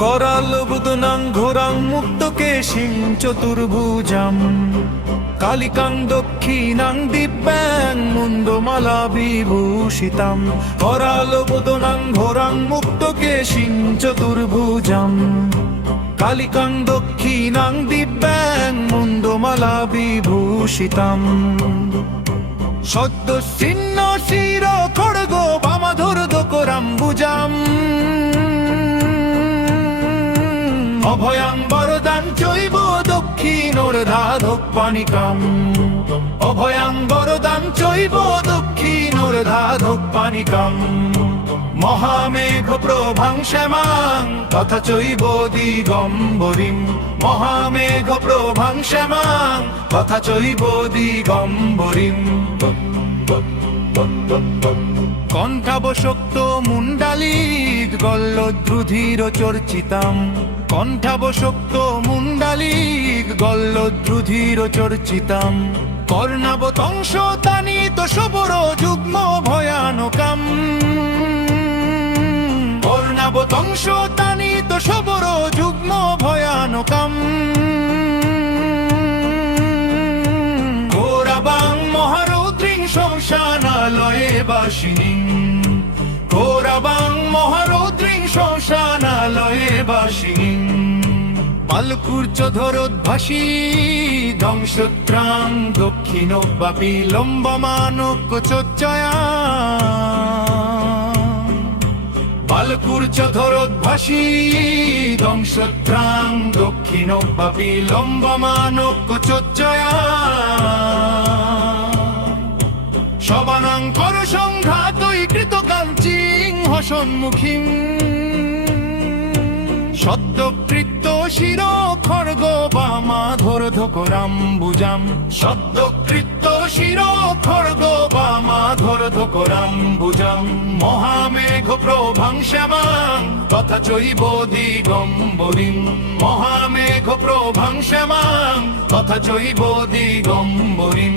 कराल बुदनां घोरां मुक्तकेशिं चतुर्भुजां कालिकां दक्षिणां दिव्यां मुण्डमाला विभूषितां कराल बुदनां घोरां मुक्तकेशिं चतुर्भुजां कालिकां दक्षिणां दिव्यां मुण्डमाला विभूषितां सद्यच्छिन्न शिर खड्ग वामधुर्धकराम्बुजाम् अभयां वरदां चैव दक्षिणोर्धाधक्पाणिकाम् अभयां वरदां चैव दक्षिणोर्धाधक्पाणिकाम् महामेघप्रभां श्यामां तथा चैव दिगम्बरीं महामेघप्रभां श्यामां तथा चैव दिगम्बरीं कण्ठावशक्त मुण्डालीक गल्लद्रुधिर चर्चितां कण्ठावशक्त मुण्डालीक गल्लद्रुधिर चर्चितां कर्णावतंशतानित शबर जुग्म भयानकाम् कर्णावतंशतानित शबर जुग्म भयानकाम् घोराबां महारौद्रीं श्मशानालये वासिनीं घोराबां महारौद्रीं श्मशानालये वासिनीं बालकूर्चधरोद्भासि ধ্বংসত্রাং দক্ষিণব্যাপী লম্বমানকচোজ্জয়া বালকূর্চধরোদ্ভাসি ধ্বংসত্রাং দক্ষিণব্যাপী লম্বমানকচোজ্জয়া শবানাং করসংঘাতৈ কৃতকাঞ্চিং হসন্মুখীং সদ্যকৃত্য শির খড়গ বামাধরধকরাম্বুজাম সদ্যকৃত্য শির খড়গ বামাধরধকরাম্বুজাম মহামেঘ প্রভাং শ্যামাং তথা চৈব দিগম্বরীং মহামেঘ প্রভাং শ্যামাং তথা চৈব দিগম্বরীং